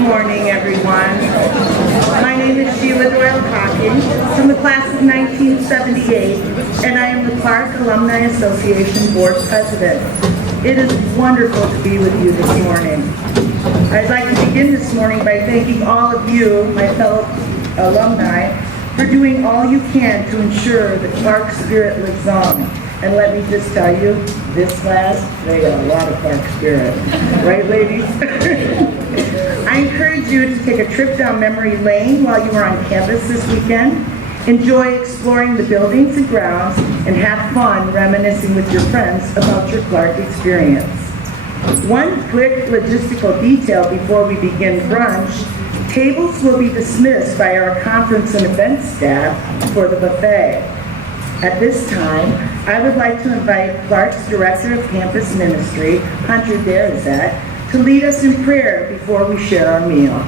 morning, everyone. My name is Sheila Doyle Hawkins from the class of 1978, and I am the Clarke Alumni Association Board President. It is wonderful to be with you this morning. I'd like to begin this morning by thanking all of you, my fellow alumni, for doing all you can to ensure the Clarke spirit lives on. And let me just tell you, this class, they got a lot of Clarke spirit. Right, ladies? I encourage you to take a trip down memory lane while you are on campus this weekend. Enjoy exploring the buildings and grounds, and have fun reminiscing with your friends about your Clarke experience. One quick logistical detail before we begin brunch: tables will be dismissed by our conference and events staff for the buffet. At this time, I would like to invite Clarke's Director of Campus Ministry, Hunter Darazat, to lead us in prayer before we share our meal.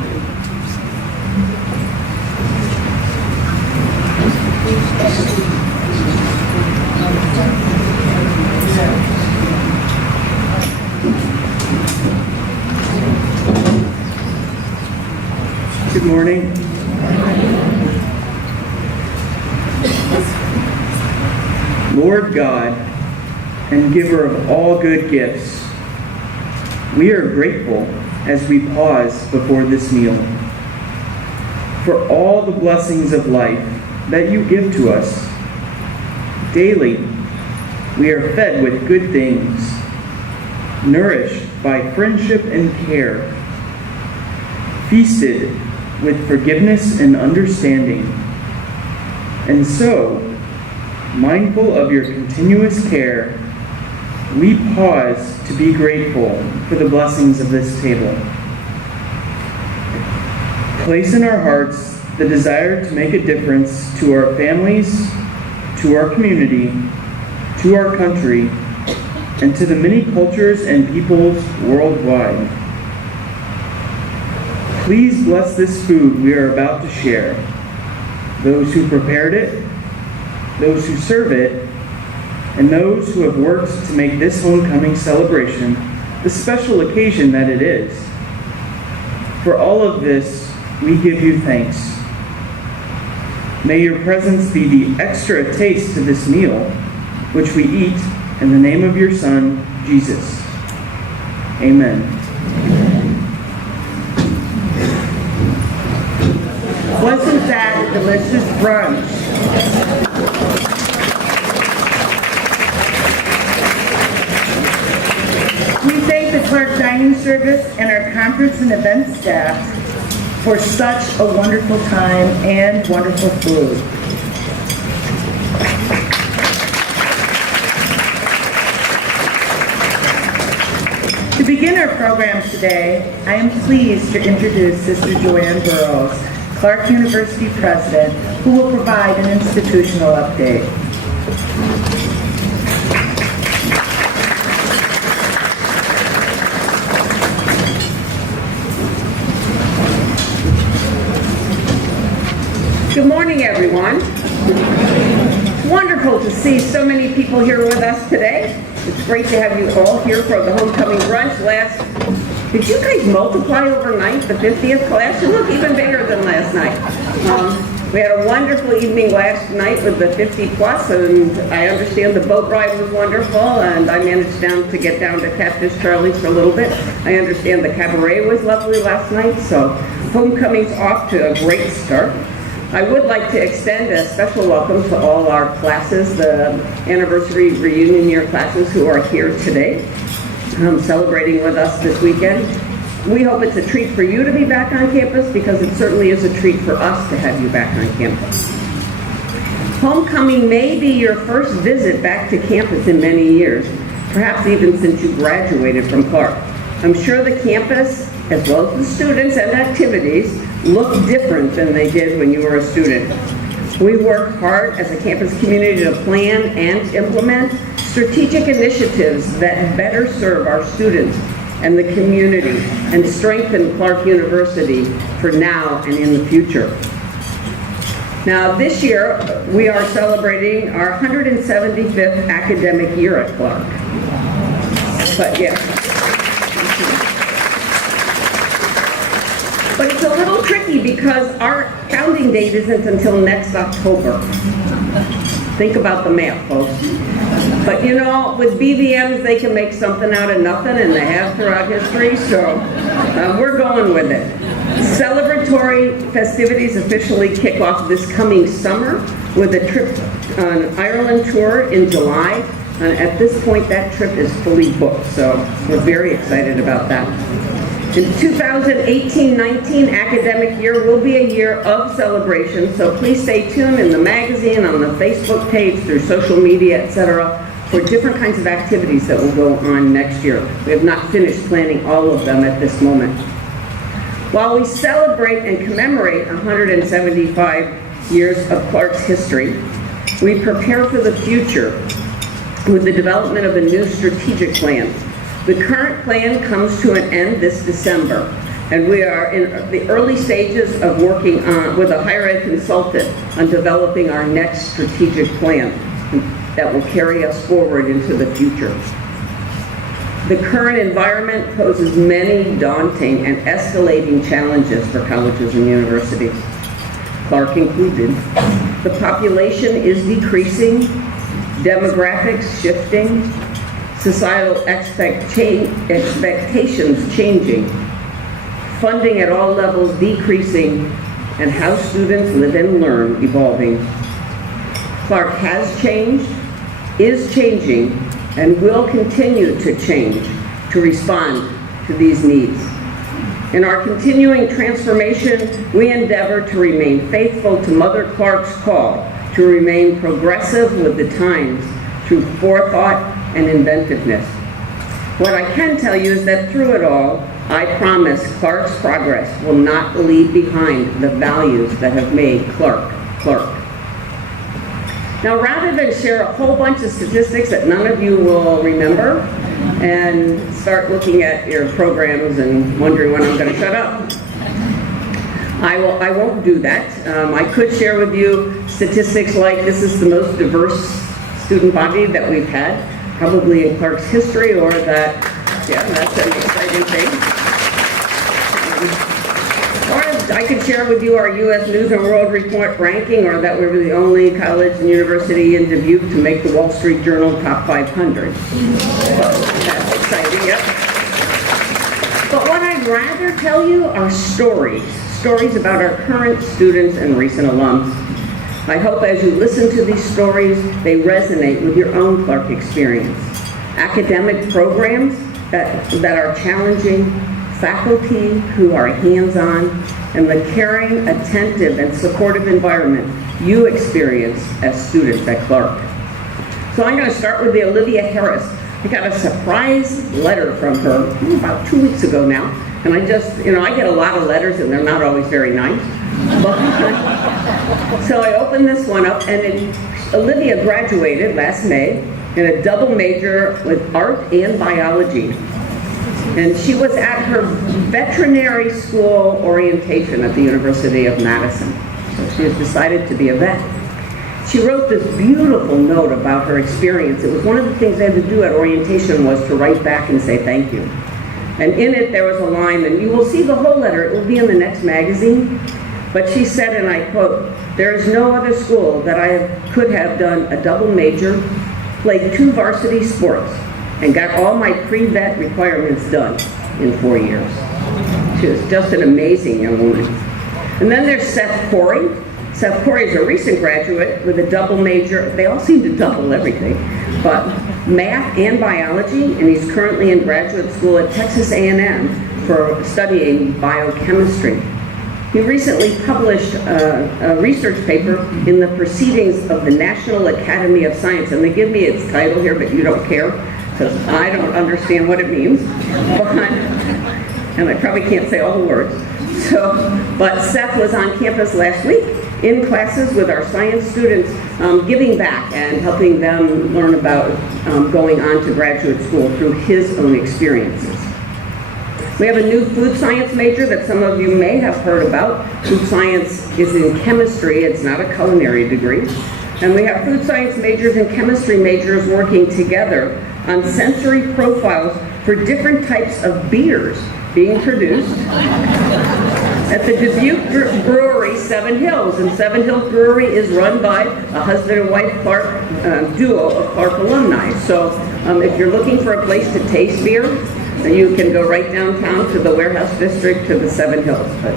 Good morning. Lord God and giver of all good gifts, we are grateful as we pause before this meal for all the blessings of life that you give to us. Daily, we are fed with good things, nourished by friendship and care, feasted with forgiveness and understanding. And so, mindful of your continuous care, we pause to be grateful for the blessings of this table. Place in our hearts the desire to make a difference to our families, to our community, to our country, and to the many cultures and peoples worldwide. Please bless this food we are about to share, those who prepared it, those who serve it, and those who have worked to make this homecoming celebration the special occasion that it is. For all of this, we give you thanks. May your presence be the extra taste to this meal, which we eat in the name of your Son, Jesus. Amen. Wasn't that a delicious brunch? We thank the Clarke Dining Service and our conference and event staff for such a wonderful time and wonderful food. To begin our program today, I am pleased to introduce Sister Joanne Burrows, Clarke University President, who will provide an institutional update. Good morning, everyone. It's wonderful to see so many people here with us today. It's great to have you all here for the homecoming brunch. Did you guys multiply overnight, the 50th class? You look even bigger than last night. We had a wonderful evening last night with the 50 plus, and I understand the boat ride was wonderful, and I managed to get down to Catfish Charlie's for a little bit. I understand the cabaret was lovely last night, so homecoming's off to a great start. I would like to extend a special welcome to all our classes, the anniversary reunion year classes who are here today, celebrating with us this weekend. We hope it's a treat for you to be back on campus, because it certainly is a treat for us to have you back on campus. Homecoming may be your first visit back to campus in many years, perhaps even since you graduated from Clarke. I'm sure the campus, as well as the students and activities, look different than they did when you were a student. We work hard as a campus community to plan and implement strategic initiatives that better serve our students and the community and strengthen Clarke University for now and in the future. Now, this year, we are celebrating our 175th academic year at Clarke. But yeah. But it's a little tricky because our founding date isn't until next October. Think about the math, folks. But you know, with BVMs, they can make something out of nothing, and they have throughout history, so we're going with it. Celebratory festivities officially kick off this coming summer with a trip on Ireland tour in July. And at this point, that trip is fully booked, so we're very excited about that. The 2018-19 academic year will be a year of celebration, so please stay tuned in the magazine, on the Facebook page, through social media, etc., for different kinds of activities that will go on next year. We have not finished planning all of them at this moment. While we celebrate and commemorate 175 years of Clarke's history, we prepare for the future with the development of a new strategic plan. The current plan comes to an end this December, and we are in the early stages of working with a higher ed consultant on developing our next strategic plan that will carry us forward into the future. The current environment poses many daunting and escalating challenges for colleges and universities, Clarke included. The population is decreasing, demographics shifting, societal expectations changing, funding at all levels decreasing, and how students live and learn evolving. Clarke has changed, is changing, and will continue to change to respond to these needs. In our continuing transformation, we endeavor to remain faithful to Mother Clarke's call to remain progressive with the times through forethought and inventiveness. What I can tell you is that through it all, I promise Clarke's progress will not leave behind the values that have made Clarke, Clarke. Now, rather than share a whole bunch of statistics that none of you will remember and start looking at your programs and wondering when I'm going to shut up, I won't do that. I could share with you statistics like this is the most diverse student body that we've had, probably in Clarke's history, or that, yeah, that's an exciting thing. Or I could share with you our U.S. News and World Report ranking, or that we were the only college and university in Dubuque to make the Wall Street Journal Top 500. So that's exciting, yep. But what I'd rather tell you are stories about our current students and recent alums. I hope as you listen to these stories, they resonate with your own Clarke experience. Academic programs that are challenging, faculty who are hands-on, and the caring, attentive, and supportive environment you experience as students at Clarke. So I'm going to start with the Olivia Harris. I got a surprise letter from her about 2 weeks ago now, and I just, I get a lot of letters and they're not always very nice. So I opened this one up, and Olivia graduated last May in a double major with art and biology. And she was at her veterinary school orientation at the University of Madison. So she has decided to be a vet. She wrote this beautiful note about her experience. It was one of the things they had to do at orientation was to write back and say thank you. And in it there was a line, and you will see the whole letter, it will be in the next magazine. But she said, and I quote, "There is no other school that could have done a double major, played 2 varsity sports, and got all my pre-vet requirements done in 4 years." She was just an amazing young woman. And then there's Seth Corey. Seth Corey is a recent graduate with a double major. They all seem to double everything, but math and biology, and he's currently in graduate school at Texas A&M for studying biochemistry. He recently published a research paper in the Proceedings of the National Academy of Science, and they give me its title here, but you don't care, because I don't understand what it means, and I probably can't say all the words. But Seth was on campus last week in classes with our science students, giving back and helping them learn about going on to graduate school through his own experiences. We have a new food science major that some of you may have heard about. Food science is in chemistry, it's not a culinary degree. And we have food science majors and chemistry majors working together on sensory profiles for different types of beers being produced at the Dubuque Brewery, Seven Hills. And Seven Hills Brewery is run by a husband and wife duo of Clarke alumni. So if you're looking for a place to taste beer, you can go right downtown to the Warehouse District to the Seven Hills. But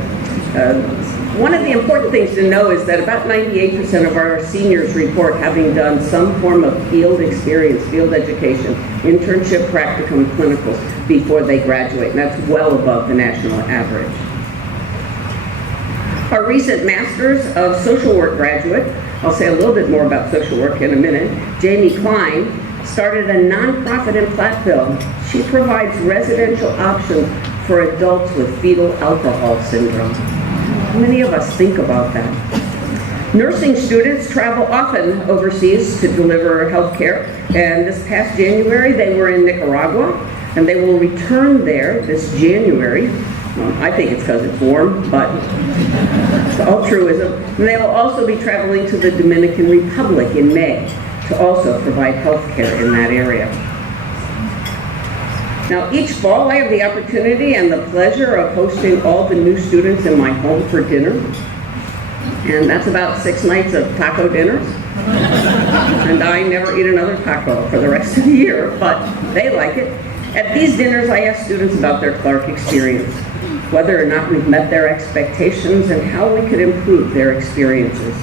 one of the important things to know is that about 98% of our seniors report having done some form of field experience, field education, internship, practicum, and clinicals before they graduate, and that's well above the national average. Our recent Masters of Social Work graduate, I'll say a little bit more about social work in a minute, Jamie Klein, started a nonprofit in Platteville. She provides residential options for adults with fetal alcohol syndrome. How many of us think about that? Nursing students travel often overseas to deliver health care, and this past January they were in Nicaragua, and they will return there this January. I think it's because it's warm, but it's altruism. And they will also be traveling to the Dominican Republic in May to also provide health care in that area. Now, each fall I have the opportunity and the pleasure of hosting all the new students in my home for dinner. And that's about 6 nights of taco dinners. And I never eat another taco for the rest of the year, but they like it. At these dinners, I ask students about their Clarke experience, whether or not we've met their expectations and how we could improve their experiences.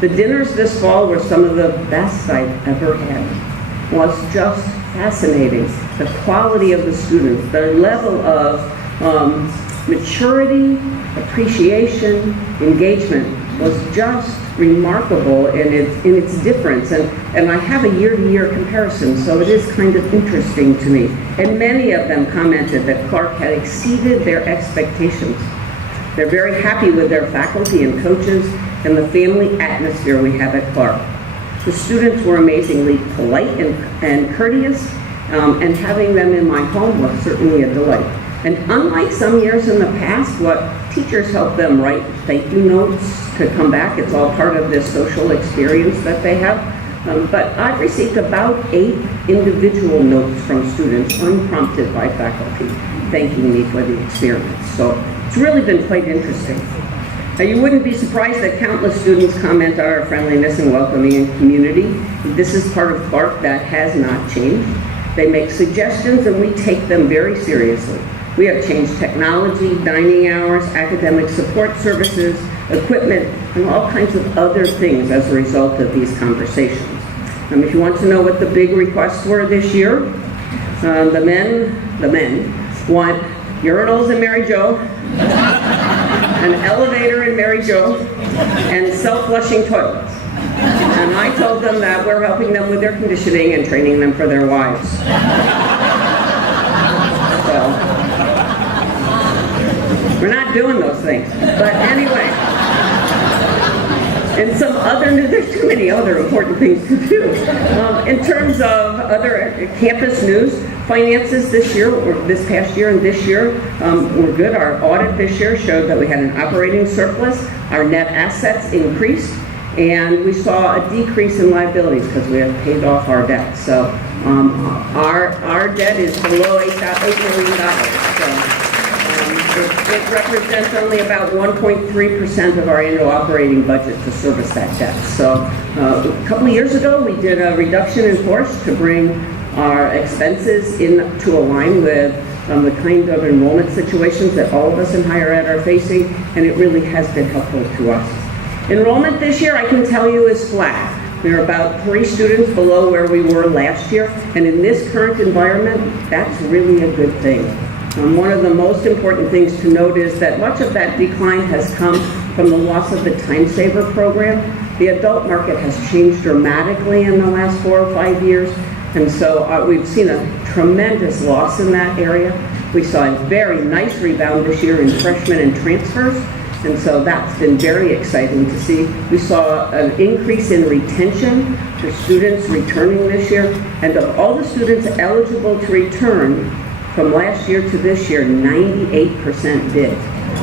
The dinners this fall were some of the best I've ever had. It was just fascinating. The quality of the students, their level of maturity, appreciation, engagement was just remarkable in its difference. And I have a year-to-year comparison, so it is kind of interesting to me. And many of them commented that Clarke had exceeded their expectations. They're very happy with their faculty and coaches and the family atmosphere we have at Clarke. The students were amazingly polite and courteous, and having them in my home was certainly a delight. And unlike some years in the past, what teachers help them write thank you notes to come back. It's all part of this social experience that they have. But I've received about 8 individual notes from students, unprompted by faculty, thanking me for the experience. So it's really been quite interesting. Now, you wouldn't be surprised that countless students comment on our friendliness and welcoming and community. This is part of Clarke that has not changed. They make suggestions and we take them very seriously. We have changed technology, dining hours, academic support services, equipment, and all kinds of other things as a result of these conversations. If you want to know what the big requests were this year, the men want urinals in Mary Jo, an elevator in Mary Jo, and self-flushing toilets. And I told them that we're helping them with their conditioning and training them for their wives. So, we're not doing those things. But anyway, and some other, there's too many other important things to do. In terms of other campus news, finances this year, or this past year and this year, were good. Our audit this year showed that we had an operating surplus. Our net assets increased. And we saw a decrease in liabilities because we have paid off our debt. So our debt is below $8 million. So it represents only about 1.3% of our annual operating budget to service that debt. So a couple of years ago, we did a reduction in force to bring our expenses in to align with the kind of enrollment situations that all of us in higher ed are facing, and it really has been helpful to us. Enrollment this year, I can tell you, is flat. We're about 3 students below where we were last year, and in this current environment, that's really a good thing. One of the most important things to note is that much of that decline has come from the loss of the Time Saver program. The adult market has changed dramatically in the last 4 or 5 years, and so we've seen a tremendous loss in that area. We saw a very nice rebound this year in freshmen and transfers, and so that's been very exciting to see. We saw an increase in retention for students returning this year, and of all the students eligible to return from last year to this year, 98% did.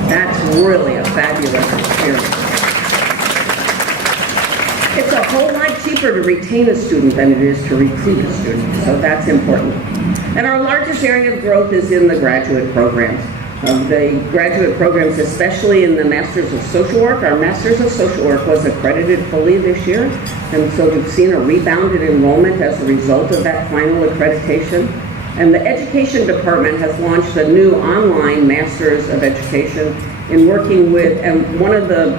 That's really a fabulous experience. It's a whole lot cheaper to retain a student than it is to recruit a student, so that's important. And our largest area of growth is in the graduate programs. of the graduate programs, especially in the Masters of Social Work. Our Masters of Social Work was accredited fully this year, and so we've seen a rebound in enrollment as a result of that final accreditation. And the Education Department has launched a new online Masters of Education in working with, and one of the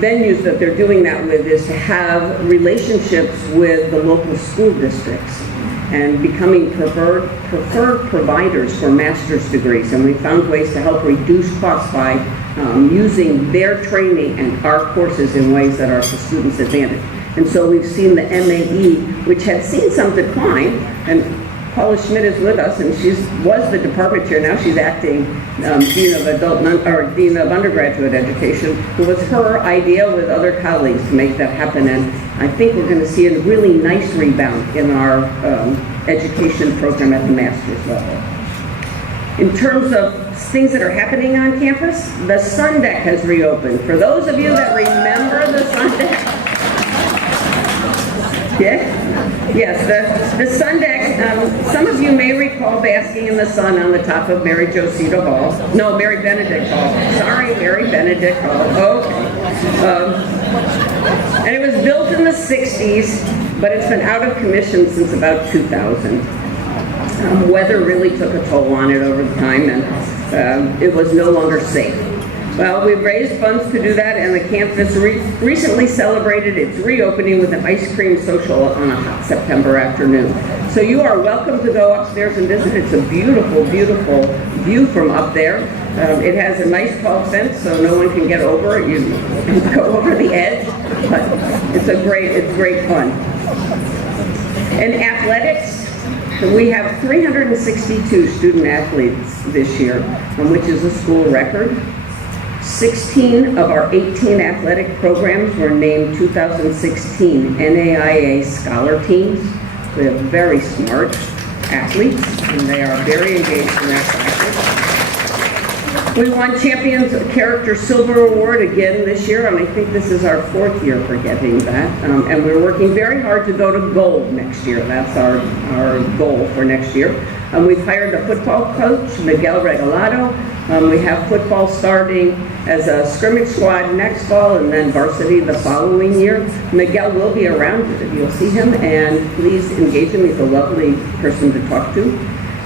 venues that they're doing that with is to have relationships with the local school districts and becoming preferred providers for master's degrees. And we found ways to help reduce costs by using their training and our courses in ways that are to students' advantage. And so we've seen the MAE, which had seen some decline, and Paula Schmidt is with us, and she was the department chair. Now she's acting Dean of Undergraduate Education. It was her idea with other colleagues to make that happen, and I think we're going to see a really nice rebound in our education program at the master's level. In terms of things that are happening on campus, the Sun Deck has reopened. For those of you that remember the Sun Deck, yes, the Sun Deck, some of you may recall basking in the sun on the top of Mary Josita Hall. No, Mary Benedict Hall. Sorry, Mary Benedict Hall. Okay. And it was built in the 60s, but it's been out of commission since about 2000. Weather really took a toll on it over the time, and it was no longer safe. Well, we've raised funds to do that, and the campus recently celebrated its reopening with an ice cream social on a hot September afternoon. So you are welcome to go upstairs and visit. It's a beautiful, beautiful view from up there. It has a nice tall fence, so no one can get over it. You go over the edge, but it's great fun. In athletics, we have 362 student athletes this year, which is a school record. 16 of our 18 athletic programs were named 2016 NAIA Scholar Teams. We have very smart athletes, and they are very engaged in their practice. We won Champions Character Silver Award again this year, and I think this is our 4th year for getting that. And we're working very hard to go to gold next year. That's our goal for next year. We've hired a football coach, Miguel Regalado. We have football starting as a scrimmage squad next fall and then varsity the following year. Miguel will be around. You'll see him, and please engage him. He's a lovely person to talk to.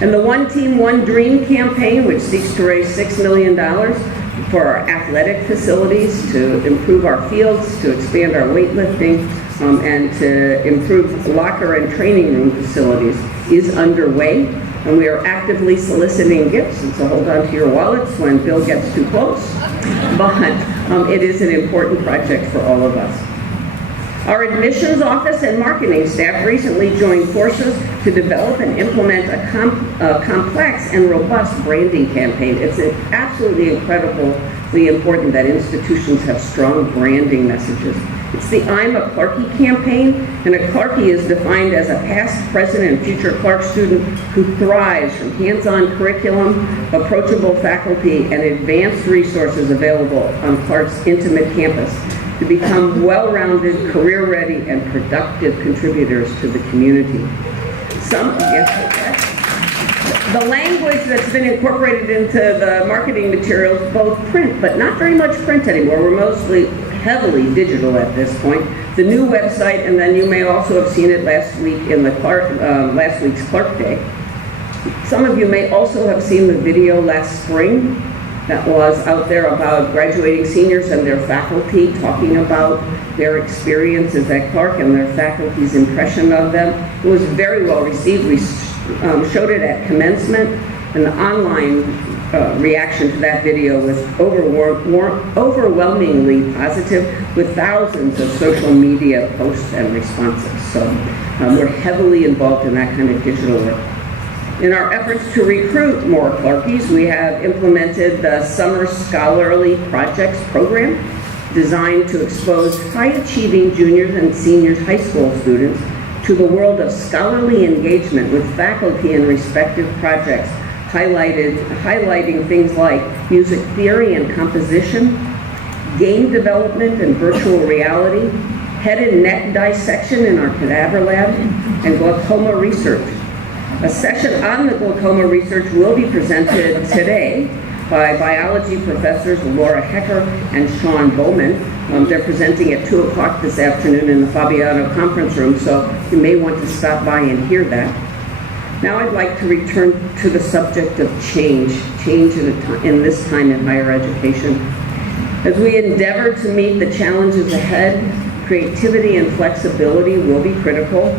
And the One Team, One Dream campaign, which seeks to raise $6 million for our athletic facilities, to improve our fields, to expand our weightlifting, and to improve locker and training room facilities, is underway. And we are actively soliciting gifts, and so hold on to your wallets when Bill gets too close. But it is an important project for all of us. Our admissions office and marketing staff recently joined forces to develop and implement a complex and robust branding campaign. It's absolutely incredibly important that institutions have strong branding messages. It's the I'm a Clarke campaign, and a Clarke is defined as a past, present, and future Clarke student who thrives from hands-on curriculum, approachable faculty, and advanced resources available on Clarke's intimate campus to become well-rounded, career-ready, and productive contributors to the community. The language that's been incorporated into the marketing materials, both print, but not very much print anymore. We're mostly heavily digital at this point. The new website, and then you may also have seen it last week in the last week's Clarke Day. Some of you may also have seen the video last spring that was out there about graduating seniors and their faculty talking about their experiences at Clarke and their faculty's impression of them. It was very well received. We showed it at commencement, and the online reaction to that video was overwhelmingly positive, with thousands of social media posts and responses. So we're heavily involved in that kind of digital work. In our efforts to recruit more Clarkies, we have implemented the Summer Scholarly Projects program, designed to expose high-achieving juniors and seniors high school students to the world of scholarly engagement with faculty in respective projects, highlighting things like music theory and composition, game development and virtual reality, head and neck dissection in our cadaver lab, and glaucoma research. A session on the glaucoma research will be presented today by biology professors Laura Hecker and Sean Bowman. They're presenting at 2 o'clock this afternoon in the Fabiano conference room, so you may want to stop by and hear that. Now I'd like to return to the subject of change in this time in higher education. As we endeavor to meet the challenges ahead, creativity and flexibility will be critical.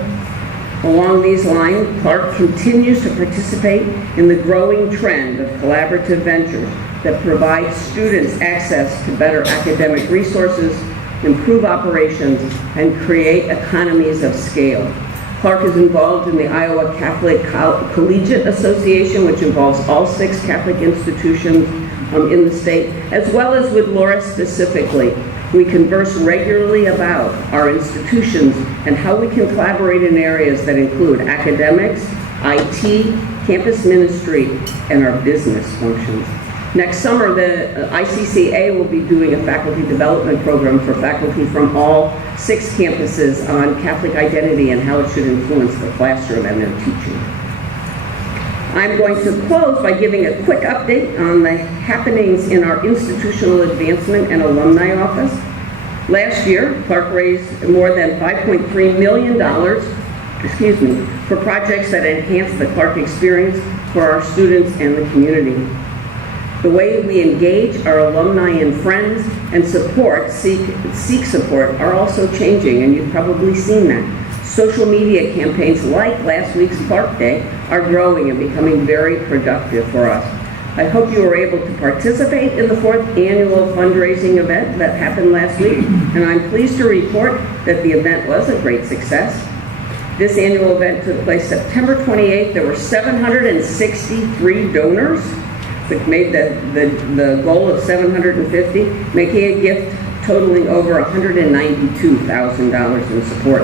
Along these lines, Clarke continues to participate in the growing trend of collaborative ventures that provide students access to better academic resources, improve operations, and create economies of scale. Clarke is involved in the Iowa Catholic Collegiate Association, which involves all 6 Catholic institutions in the state, as well as with Laura specifically. We converse regularly about our institutions and how we can collaborate in areas that include academics, IT, campus ministry, and our business functions. Next summer, the ICCA will be doing a faculty development program for faculty from all 6 campuses on Catholic identity and how it should influence the classroom and their teaching. I'm going to close by giving a quick update on the happenings in our institutional advancement and alumni office. Last year, Clarke raised more than $5.3 million for projects that enhance the Clarke experience for our students and the community. The way we engage our alumni and friends and seek support are also changing, and you've probably seen that. Social media campaigns like last week's Clarke Day are growing and becoming very productive for us. I hope you were able to participate in the 4th annual fundraising event that happened last week, and I'm pleased to report that the event was a great success. This annual event took place September 28th. There were 763 donors, which made the goal of 750, making a gift totaling over $192,000 in support,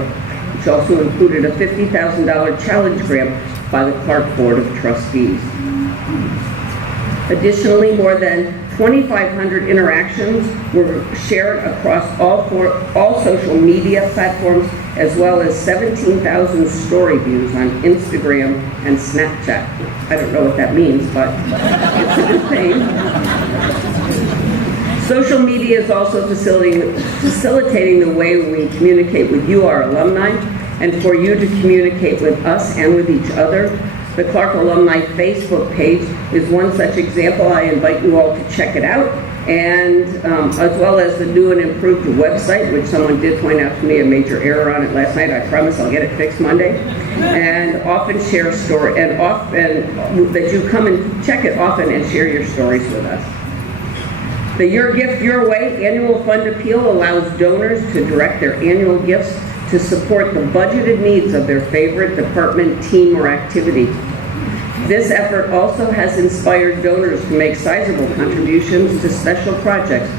which also included a $50,000 challenge grant by the Clarke Board of Trustees. Additionally, more than 2,500 interactions were shared across all social media platforms, as well as 17,000 story views on Instagram and Snapchat. I don't know what that means, but it's a good thing. Social media is also facilitating the way we communicate with you, our alumni, and for you to communicate with us and with each other. The Clarke Alumni Facebook page is one such example. I invite you all to check it out, and as well as the new and improved website, which someone did point out to me a major error on it last night. I promise I'll get it fixed Monday. And often share story, and that you come and check it often and share your stories with us. The Your Gift, Your Way annual fund appeal allows donors to direct their annual gifts to support the budgeted needs of their favorite department, team, or activity. This effort also has inspired donors to make sizable contributions to special projects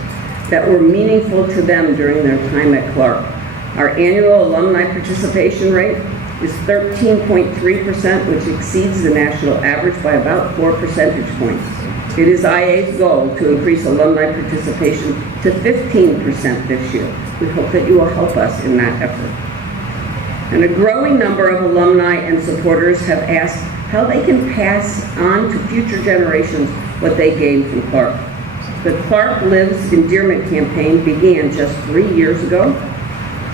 that were meaningful to them during their time at Clarke. Our annual alumni participation rate is 13.3%, which exceeds the national average by about 4 percentage points. It is IA's goal to increase alumni participation to 15% this year. We hope that you will help us in that effort. And a growing number of alumni and supporters have asked how they can pass on to future generations what they gained from Clarke. The Clarke Lives Endearment campaign began just 3 years ago.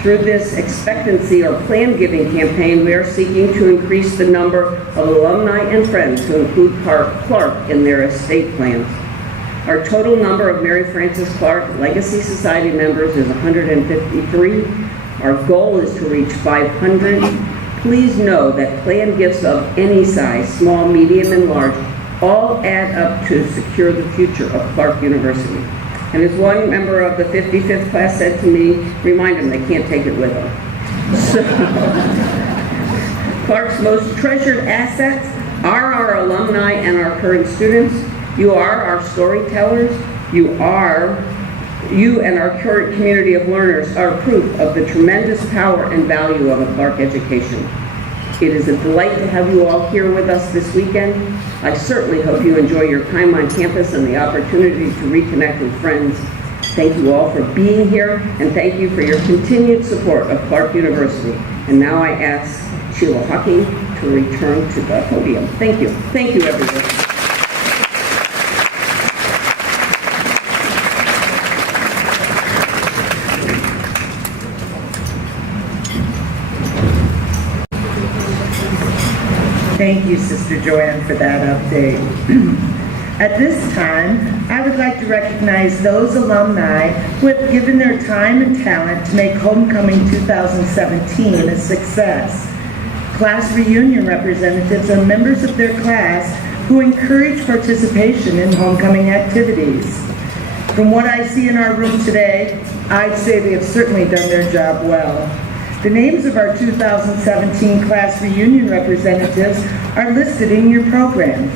Through this expectancy or plan giving campaign, we are seeking to increase the number of alumni and friends to include Clarke in their estate plans. Our total number of Mary Frances Clarke Legacy Society members is 153. Our goal is to reach 500. Please know that planned gifts of any size, small, medium, and large, all add up to secure the future of Clarke University. And as one member of the 55th class said to me, remind them they can't take it with them. So, Clarke's most treasured assets are our alumni and our current students. You are our storytellers. You and our current community of learners are proof of the tremendous power and value of a Clarke education. It is a delight to have you all here with us this weekend. I certainly hope you enjoy your time on campus and the opportunity to reconnect with friends. Thank you all for being here, and thank you for your continued support of Clarke University. And now I ask Sheila Hucking to to return to the podium. Thank you. Thank you, everyone. Thank you, Sister Joanne, for that update. At this time, I would like to recognize those alumni who have given their time and talent to make Homecoming 2017 a success. Class reunion representatives are members of their class who encourage participation in homecoming activities. From what I see in our room today, I'd say they have certainly done their job well. The names of our 2017 class reunion representatives are listed in your program.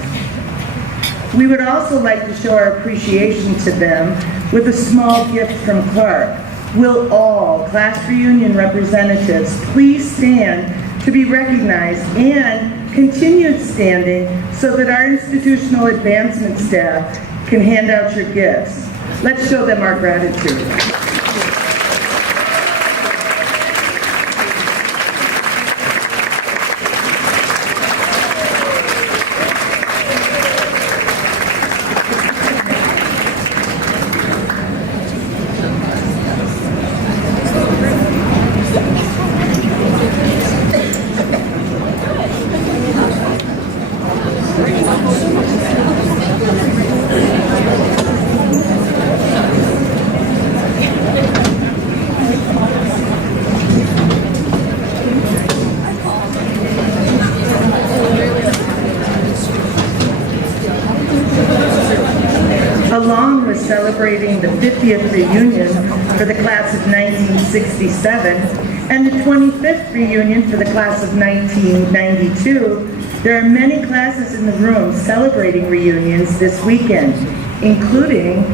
We would also like to show our appreciation to them with a small gift from Clarke. Will all class reunion representatives please stand to be recognized and continue standing so that our institutional advancement staff can hand out your gifts. Let's show them our gratitude. Along with celebrating the 50th reunion for the class of 1967 and the 25th reunion for the class of 1992, there are many classes in the room celebrating reunions this weekend, including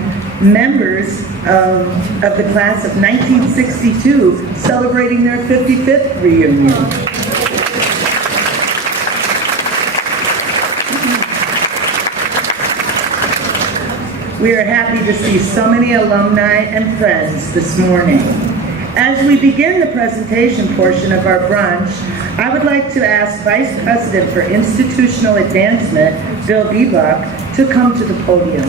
members of the class of 1962 celebrating their 55th reunion. We are happy to see so many alumni and friends this morning. As we begin the presentation portion of our brunch, I would like to ask Vice President for Institutional Advancement, Bill Bebach, to come to the podium.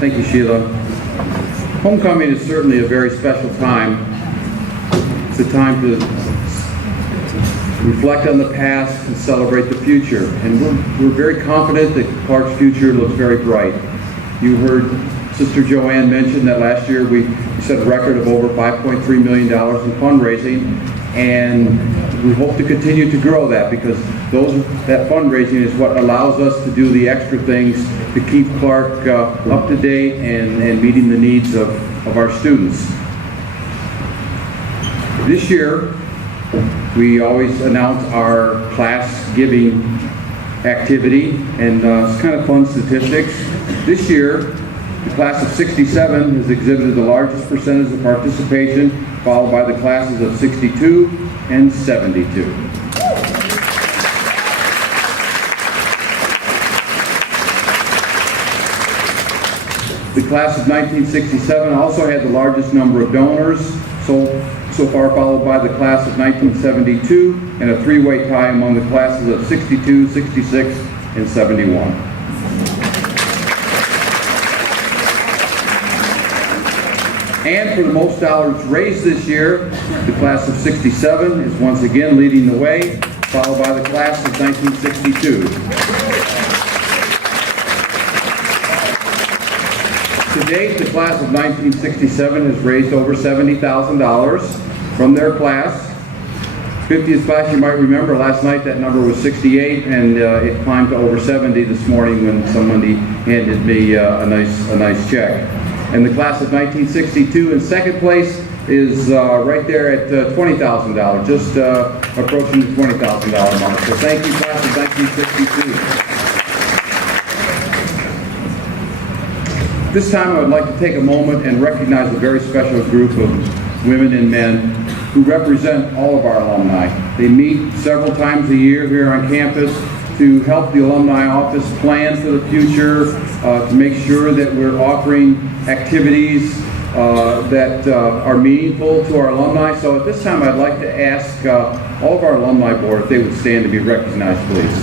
Thank you, Sheila. Homecoming is certainly a very special time. It's a time to reflect on the past and celebrate the future. And we're very confident that Clarke's future looks very bright. You heard Sister Joanne mention that last year we set a record of over $5.3 million in fundraising, and we hope to continue to grow that because that fundraising is what allows us to do the extra things to keep Clarke up to date and meeting the needs of our students. This year, we always announce our class giving activity, and it's kind of fun statistics. This year, the class of 67 has exhibited the largest percentage of participation, followed by the classes of 62 and 72. The class of 1967 also had the largest number of donors, so far followed by the class of 1972, and a three-way tie among the classes of 62, 66, and 71. And for the most dollars raised this year, the class of 67 is once again leading the way, followed by the class of 1962. To date, the class of 1967 has raised over $70,000 from their class. 50th class, you might remember last night that number was 68, and it climbed to over 70 this morning when somebody handed me a nice check. And the class of 1962 in second place is right there at $20,000, just approaching the $20,000 mark. So thank you, class of 1962. This time I would like to take a moment and recognize a very special group of women and men who represent all of our alumni. They meet several times a year here on campus, to help the alumni office plan for the future, to make sure that we're offering activities that are meaningful to our alumni. So at this time, I'd like to ask all of our alumni board if they would stand to be recognized, please.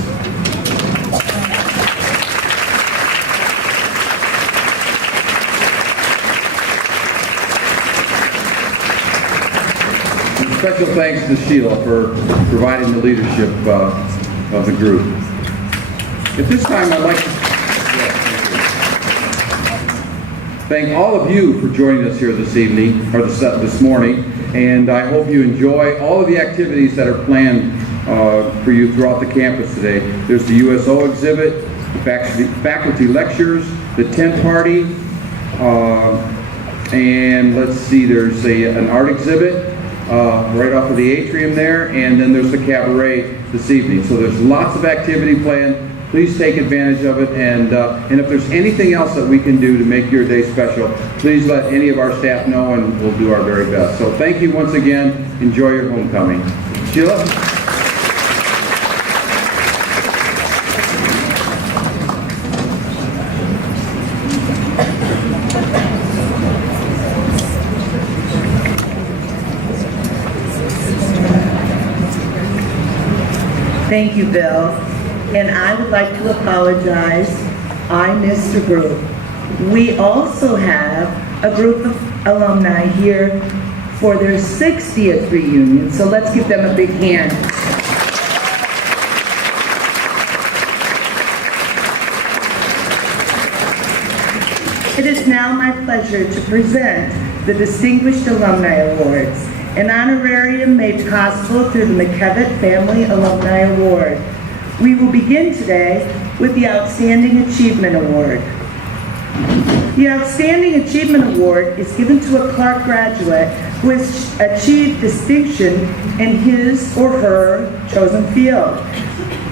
Special thanks to Sheila for providing the leadership of the group. At this time, I'd like to thank all of you for joining us here this evening, or this morning, and I hope you enjoy all of the activities that are planned for you throughout the campus today. There's the USO exhibit, the faculty lectures, the tent party, and let's see, there's an art exhibit right off of the atrium there, and then there's the cabaret this evening. So there's lots of activity planned. Please take advantage of it, and if there's anything else that we can do to make your day special, please let any of our staff know, and we'll do our very best. So thank you once again. Enjoy your homecoming. Sheila? Thank you, Bill. And I would like to apologize. I missed a group. We also have a group of alumni here for their 60th reunion, so let's give them a big hand. It is now my pleasure to present the Distinguished Alumni Awards, an honorarium made possible through the McKevitt Family Alumni Award. We will begin today with the Outstanding Achievement Award. The Outstanding Achievement Award is given to a Clarke graduate who has achieved distinction in his or her chosen field.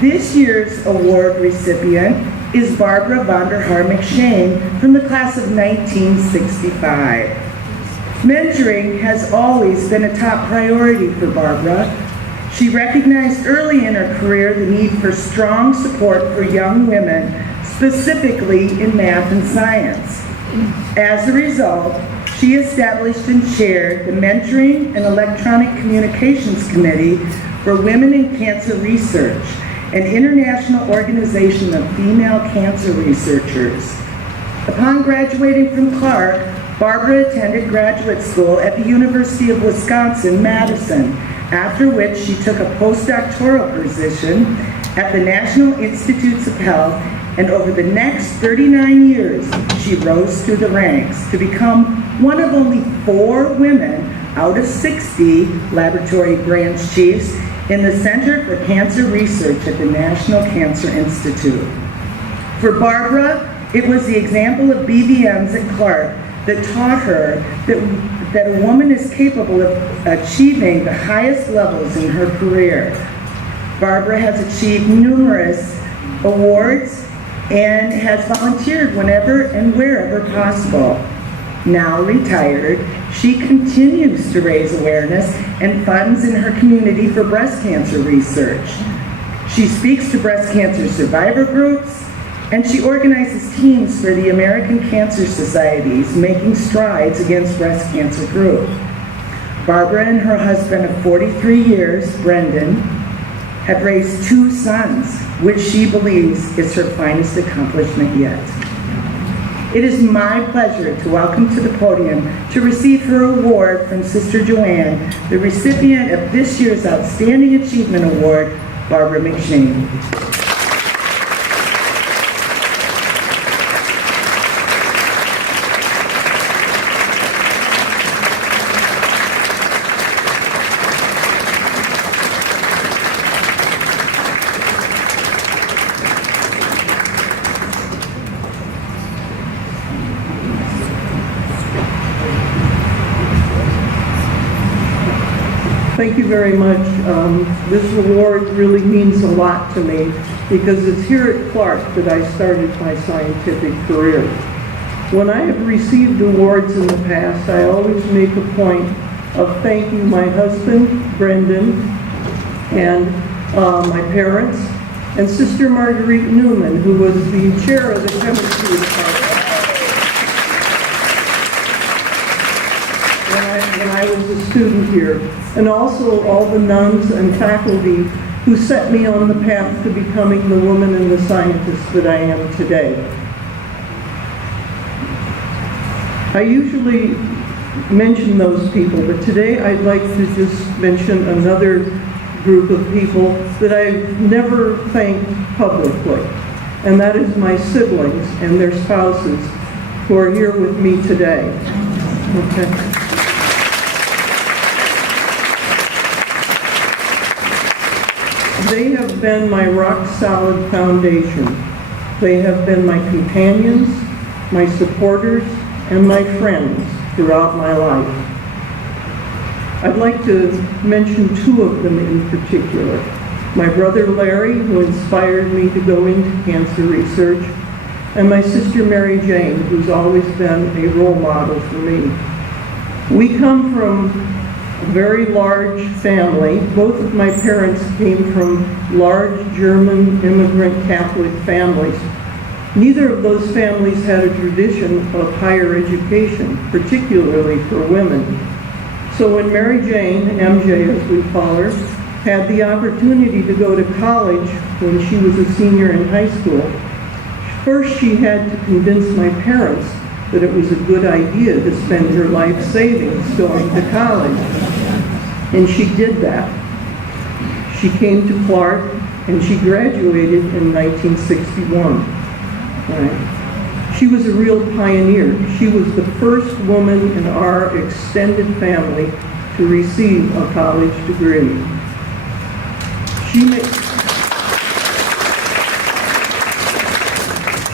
This year's award recipient is Barbara Vonderhaar McShane from the class of 1965. Mentoring has always been a top priority for Barbara. She recognized early in her career the need for strong support for young women, specifically in math and science. As a result, she established and chaired the Mentoring and Electronic Communications Committee for Women in Cancer Research, an international organization of female cancer researchers. Upon graduating from Clarke, Barbara attended graduate school at the University of Wisconsin-Madison, after which she took a postdoctoral position at the National Institutes of Health, and over the next 39 years, she rose through the ranks to become one of only 4 women out of 60 laboratory branch chiefs in the Center for Cancer Research at the National Cancer Institute. For Barbara, it was the example of BBMs at Clarke that taught her that a woman is capable of achieving the highest levels in her career. Barbara has achieved numerous awards and has volunteered whenever and wherever possible. Now retired, she continues to raise awareness and funds in her community for breast cancer research. She speaks to breast cancer survivor groups, and she organizes teams for the American Cancer Societies, making strides against breast cancer group. Barbara and her husband of 43 years, Brendan, have raised 2 sons, which she believes is her finest accomplishment yet. It is my pleasure to welcome to the podium to receive her award from Sister Joanne, the recipient of this year's Outstanding Achievement Award, Barbara McShane. Thank you very much. This award really means a lot to me because it's here at Clarke that I started my scientific career. When I have received awards in the past, I always make a point of thanking my husband, Brendan, and my parents, and Sister Marguerite Newman, who was the chair of the chemistry department when I was a student here, and also all the nuns and faculty who set me on the path to becoming the woman and the scientist that I am today. I usually mention those people, but today I'd like to just mention another group of people that I've never thanked publicly, and that is my siblings and their spouses who are here with me today. Okay. They have been my rock-solid foundation. They have been my companions, my supporters, and my friends throughout my life. I'd like to mention two of them in particular. My brother Larry, who inspired me to go into cancer research, and my sister Mary Jane, who's always been a role model for me. We come from a very large family. Both of my parents came from large German immigrant Catholic families. Neither of those families had a tradition of higher education, particularly for women. So when Mary Jane, MJ as we call her, had the opportunity to go to college when she was a senior in high school, first she had to convince my parents that it was a good idea to spend her life savings going to college. And she did that. She came to Clarke and she graduated in 1961. Right. She was a real pioneer. She was the first woman in our extended family to receive a college degree.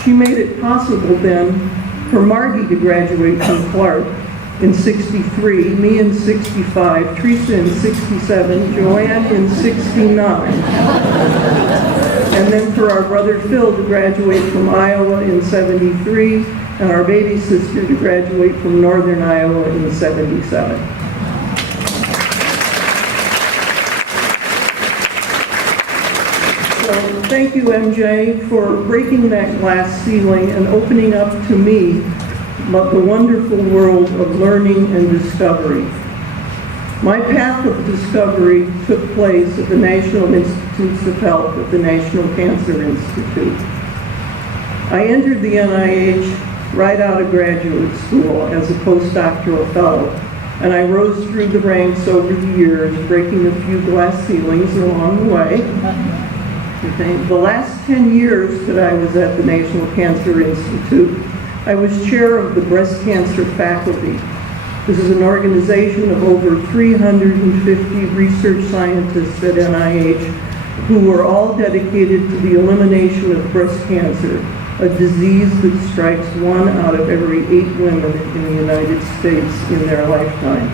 She made it possible then for Margie to graduate from Clarke in 63, me in 65, Teresa in 67, Joanne in 69. And then for our brother Phil to graduate from Iowa in 73, and our baby sister to graduate from Northern Iowa in 77. So thank you, MJ, for breaking that glass ceiling and opening up to me the wonderful world of learning and discovery. My path of discovery took place at the National Institutes of Health at the National Cancer Institute. I entered the NIH right out of graduate school as a postdoctoral fellow, and I rose through the ranks over the years, breaking a few glass ceilings along the way. The last 10 years that I was at the National Cancer Institute, I was chair of the breast cancer faculty. This is an organization of over 350 research scientists at NIH who were all dedicated to the elimination of breast cancer, a disease that strikes 1 out of every 8 women in the United States in their lifetime.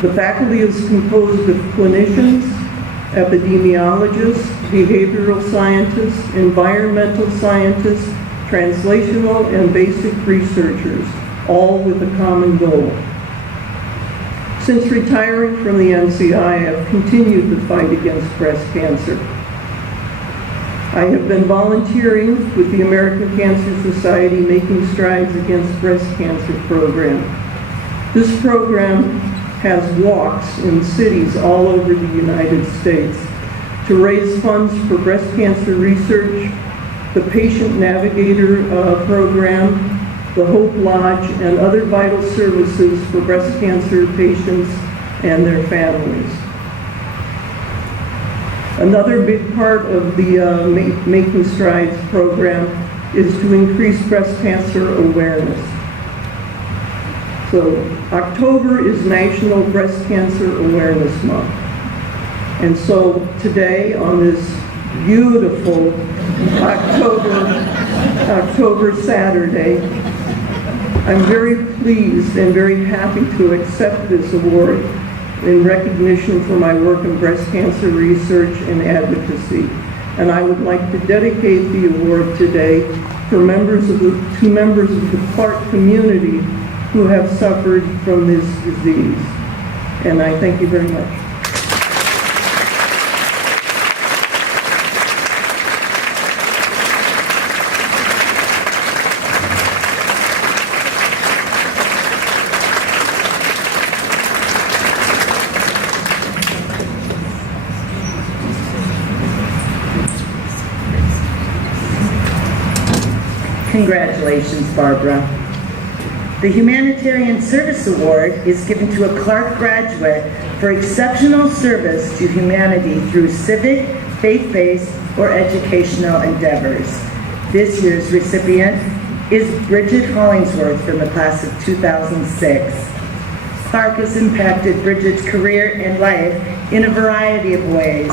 The faculty is composed of clinicians, epidemiologists, behavioral scientists, environmental scientists, translational and basic researchers, all with a common goal. Since retiring from the NCI, I have continued the fight against breast cancer. I have been volunteering with the American Cancer Society Making Strides Against Breast Cancer program. This program has walks in cities all over the United States to raise funds for breast cancer research, the Patient Navigator program, the Hope Lodge, and other vital services for breast cancer patients and their families. Another big part of the Making Strides program is to increase breast cancer awareness. So October is National Breast Cancer Awareness Month. And so today, on this beautiful October Saturday, I'm very pleased and very happy to accept this award in recognition for my work in breast cancer research and advocacy. And I would like to dedicate the award today to members of the Clarke community who have suffered from this disease. And I thank you very much. Congratulations, Barbara. The Humanitarian Service Award is given to a Clarke graduate for exceptional service to humanity through civic, faith-based, or educational endeavors. This year's recipient is Bridget Hollingsworth from the class of 2006. Clarke has impacted Bridget's career and life in a variety of ways.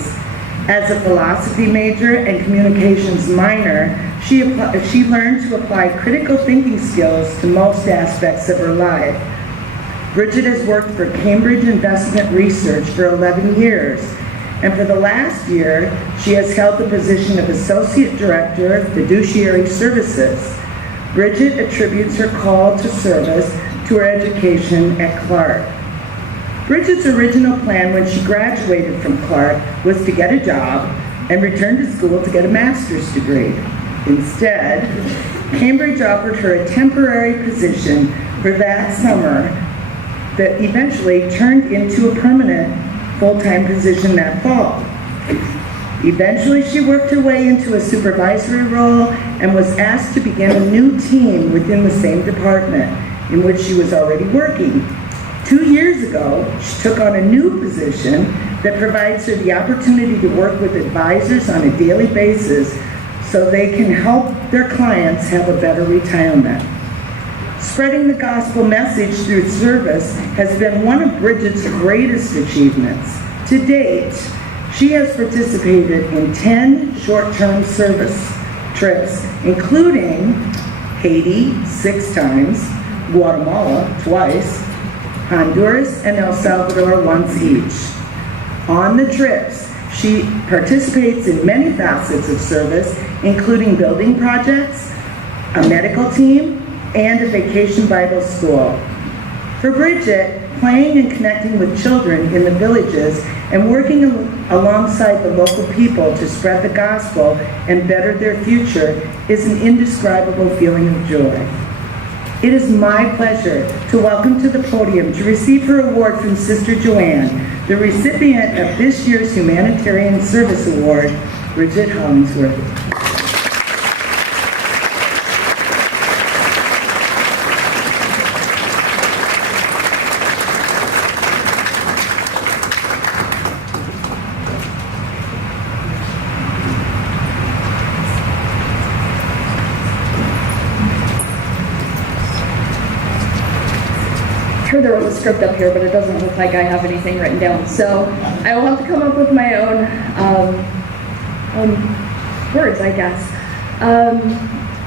As a philosophy major and communications minor, she learned to apply critical thinking skills to most aspects of her life. Bridget has worked for Cambridge Investment Research for 11 years, and for the last year, she has held the position of Associate Director of Fiduciary Services. Bridget attributes her call to service to her education at Clarke. Bridget's original plan when she graduated from Clarke was to get a job and return to school to get a master's degree. Instead, Cambridge offered her a temporary position for that summer that eventually turned into a permanent full-time position that fall. Eventually, she worked her way into a supervisory role and was asked to begin a new team within the same department in which she was already working. 2 years ago, she took on a new position that provides her the opportunity to work with advisors on a daily basis so they can help their clients have a better retirement. Spreading the gospel message through service has been one of Bridget's greatest achievements. To date, she has participated in 10 short-term service trips, including Haiti 6 times, Guatemala twice, Honduras and El Salvador once each. On the trips, she participates in many facets of service, including building projects, a medical team, and a vacation Bible school. For Bridget, playing and connecting with children in the villages and working alongside the local people to spread the gospel and better their future is an indescribable feeling of joy. It is my pleasure to welcome to the podium to receive her award from Sister Joanne, the recipient of this year's Humanitarian Service Award, Bridget Hollingsworth. Sure, there was a script up here, but it doesn't look like I have anything written down. So I will have to come up with my own words, I guess.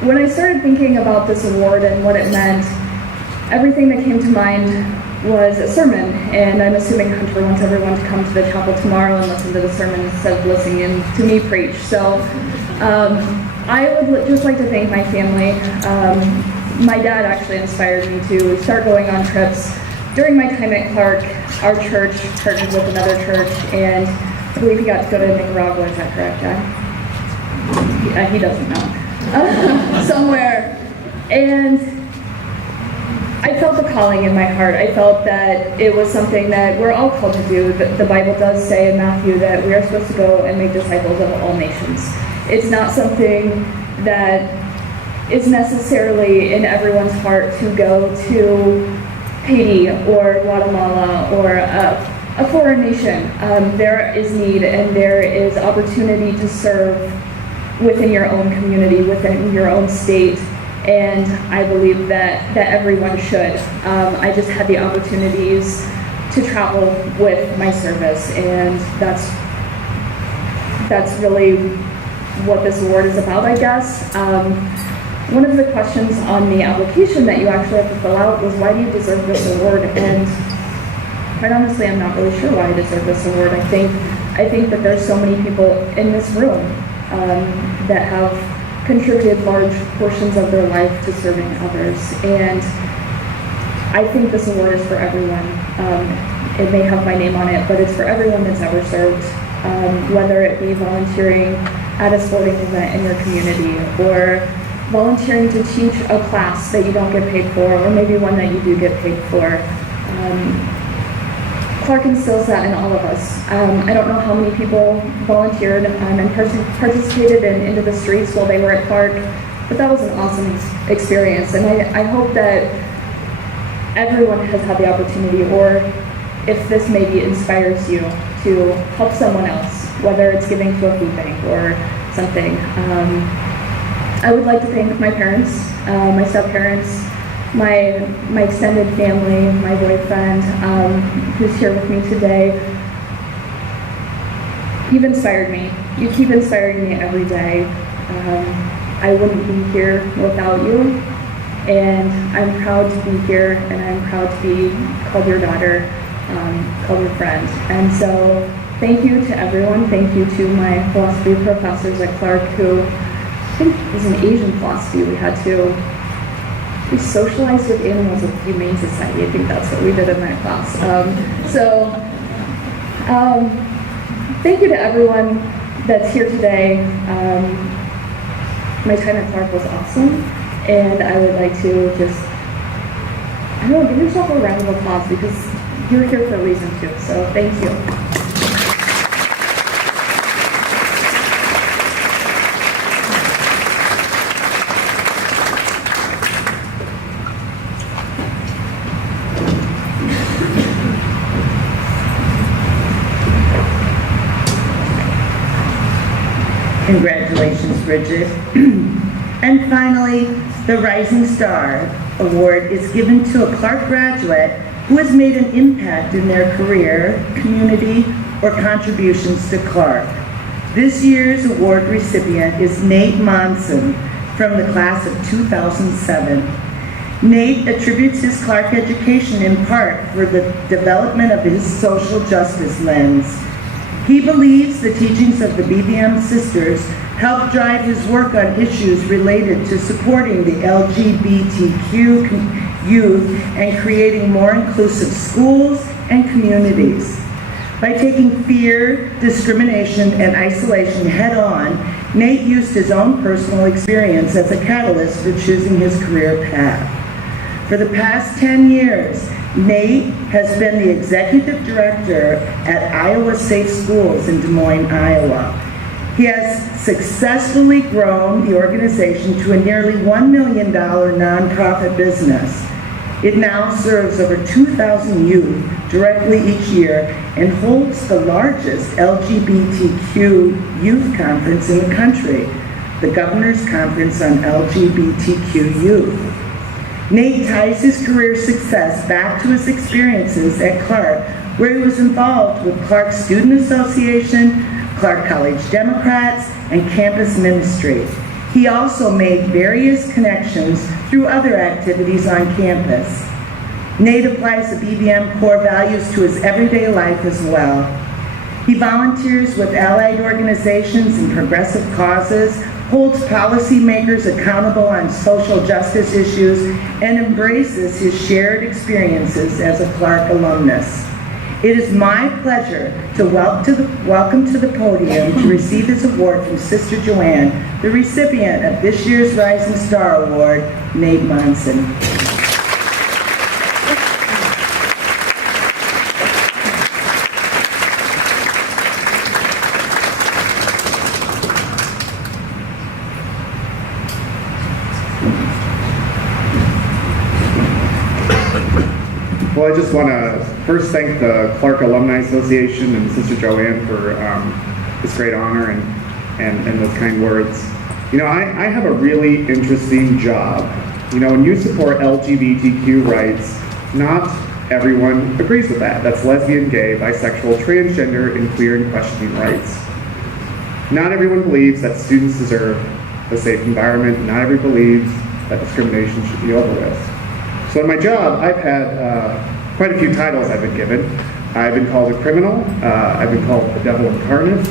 When I started thinking about this award and what it meant, everything that came to mind was a sermon, and I'm assuming Hunter wants everyone to come to the chapel tomorrow and listen to the sermon instead of listening to me preach. So I would just like to thank my family. My dad actually inspired me to start going on trips. During my time at Clarke, our church partnered with another church, and I believe he got to go to Nicaragua. Is that correct, Dad? He doesn't know. Somewhere. And I felt the calling in my heart. I felt that it was something that we're all called to do. The Bible does say in Matthew that we are supposed to go and make disciples of all nations. It's not something that is necessarily in everyone's heart to go to Haiti or Guatemala or a foreign nation. There is need and there is opportunity to serve within your own community, within your own state, and I believe that everyone should. I just had the opportunities to travel with my service, and that's really what this award is about, I guess. One of the questions on the application that you actually have to fill out was, why do you deserve this award? And quite honestly, I'm not really sure why I deserve this award. I think that there's so many people in this room that have contributed large portions of their life to serving others. And I think this award is for everyone. It may have my name on it, but it's for everyone that's ever served, whether it be volunteering at a sporting event in your community, or volunteering to teach a class that you don't get paid for, or maybe one that you do get paid for. Clarke instills that in all of us. I don't know how many people volunteered and participated in Into the Streets while they were at Clarke. But that was an awesome experience, and I hope that everyone has had the opportunity, or if this maybe inspires you to help someone else, whether it's giving to a food bank or something. I would like to thank my parents, my step-parents, my extended family, my boyfriend, who's here with me today. You've inspired me. You keep inspiring me every day. I wouldn't be here without you, and I'm proud to be here, and I'm proud to be called your daughter, called your friend. And so thank you to everyone. Thank you to my philosophy professors at Clarke, who I think it was an Asian philosophy we socialized with animals of the Humane Society. I think that's what we did in that class. Thank you to everyone that's here today. My time at Clarke was awesome, and I would like to just, I don't know, give yourself a round of applause because you're here for a reason too, so thank you. Congratulations, Bridget. And finally, the Rising Star Award is given to a Clarke graduate who has made an impact in their career, community, or contributions to Clarke. This year's award recipient is Nate Monson from the class of 2007. Nate attributes his Clarke education in part for the development of his social justice lens. He believes the teachings of the BBM sisters help drive his work on issues related to supporting the LGBTQ youth and creating more inclusive schools and communities. By taking fear, discrimination, and isolation head-on, Nate used his own personal experience as a catalyst for choosing his career path. For the past 10 years, Nate has been the executive director at Iowa Safe Schools in Des Moines, Iowa. He has successfully grown the organization to a nearly $1 million nonprofit business. It now serves over 2,000 youth directly each year and holds the largest LGBTQ youth conference in the country, the Governor's Conference on LGBTQ Youth. Nate ties his career success back to his experiences at Clarke, where he was involved with Clarke Student Association, Clarke College Democrats, and campus ministry. He also made various connections through other activities on campus. Nate applies the BBM core values to his everyday life as well. He volunteers with allied organizations and progressive causes, holds policymakers accountable on social justice issues, and embraces his shared experiences as a Clarke alumnus. It is my pleasure to welcome to the podium to receive his award from Sister Joanne, the recipient of this year's Rising Star Award, Nate Monson. Well, I just want to first thank the Clarke Alumni Association and Sister Joanne for this great honor and those kind words. You know, I have a really interesting job. You know, when you support LGBTQ rights, not everyone agrees with that. That's lesbian, gay, bisexual, transgender, and queer and questioning rights. Not everyone believes that students deserve a safe environment. Not everyone believes that discrimination should be over with. So in my job, I've had quite a few titles I've been given. I've been called a criminal. I've been called the devil incarnate.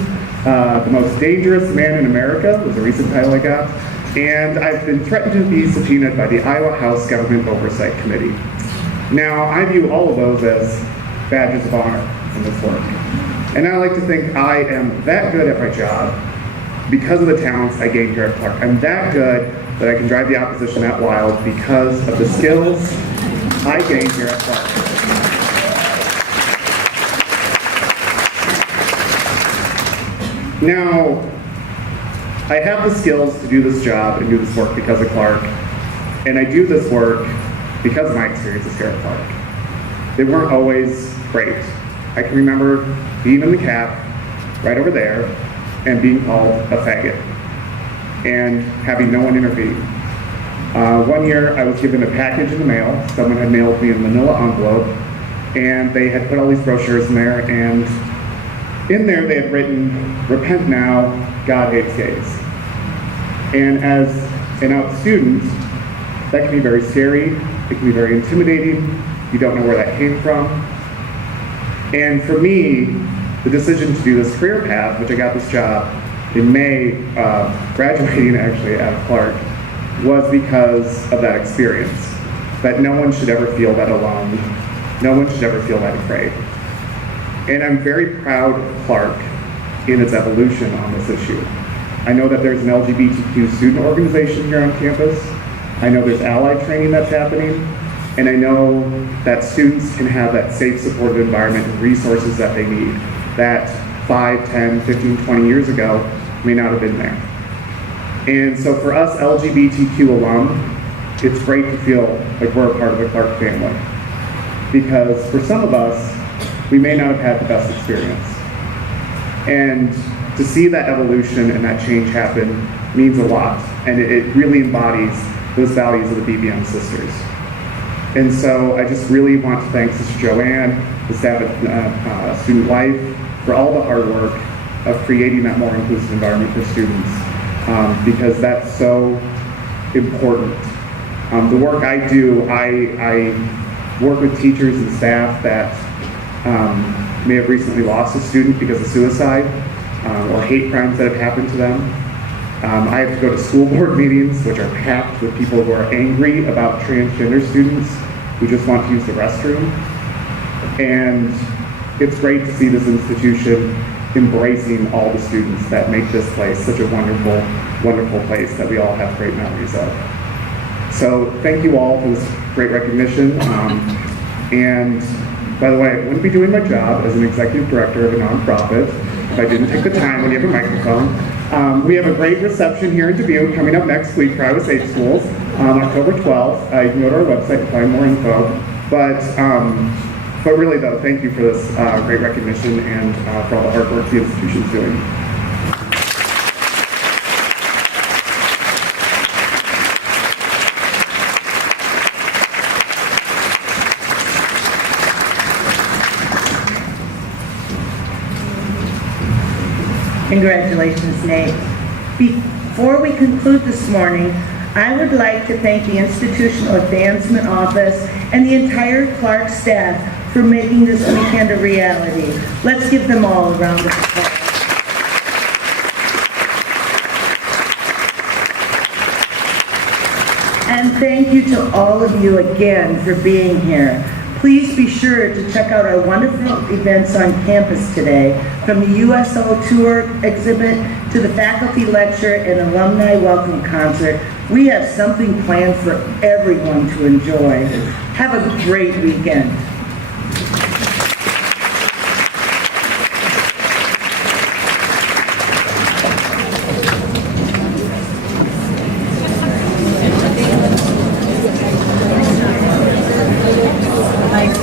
The most dangerous man in America was a recent title I got. And I've been threatened to be subpoenaed by the Iowa House Government Oversight Committee. Now, I view all of those as badges of honor in this work. And I like to think I am that good at my job because of the talents I gained here at Clarke. I'm that good that I can drive the opposition that wild because of the skills I gained here at Clarke. Now, I have the skills to do this job and do this work because of Clarke, and I do this work because of my experiences here at Clarke. They weren't always great. I can remember being in the caf right over there and being called a faggot and having no one intervene. One year I was given a package in the mail. Someone had mailed me a manila envelope, and they had put all these brochures in there, and in there they had written, "Repent now, God hates gays." And as an out student, that can be very scary, it can be very intimidating, you don't know where that came from. And for me, the decision to do this career path, which I got this job in May, graduating actually out of Clarke, was because of that experience. That no one should ever feel that alone. No one should ever feel that afraid. And I'm very proud of Clarke in its evolution on this issue. I know that there's an LGBTQ student organization here on campus. I know there's ally training that's happening. And I know that students can have that safe, supportive environment and resources that they need that 5, 10, 15, 20 years ago may not have been there. And so for us LGBTQ alum, it's great to feel like we're a part of the Clarke family. Because for some of us, we may not have had the best experience. And to see that evolution and that change happen means a lot. And it really embodies those values of the BBM sisters. And so I just really want to thank Sister Joanne, the staff at Student Life, for all the hard work of creating that more inclusive environment for students, because that's so important. The work I do, I work with teachers and staff that may have recently lost a student because of suicide or hate crimes that have happened to them. I have to go to school board meetings, which are packed with people who are angry about transgender students who just want to use the restroom. And it's great to see this institution embracing all the students that make this place such a wonderful, wonderful place that we all have great memories of. So thank you all for this great recognition. And by the way, I wouldn't be doing my job as an executive director of a nonprofit if I didn't take the time when you have a microphone. We have a great reception here in Dubuque coming up next week for Iowa State Schools, October 12th. You can go to our website to find more info. But really though, thank you for this great recognition and for all the hard work the institution's doing. Congratulations, Nate. Before we conclude this morning, I would like to thank the Institutional Advancement Office and the entire Clarke staff for making this weekend a reality. Let's give them all a round of applause. And thank you to all of you again for being here. Please be sure to check out our wonderful events on campus today, from the USO tour exhibit to the faculty lecture and alumni welcome concert. We have something planned for everyone to enjoy. Have a great weekend. Nice.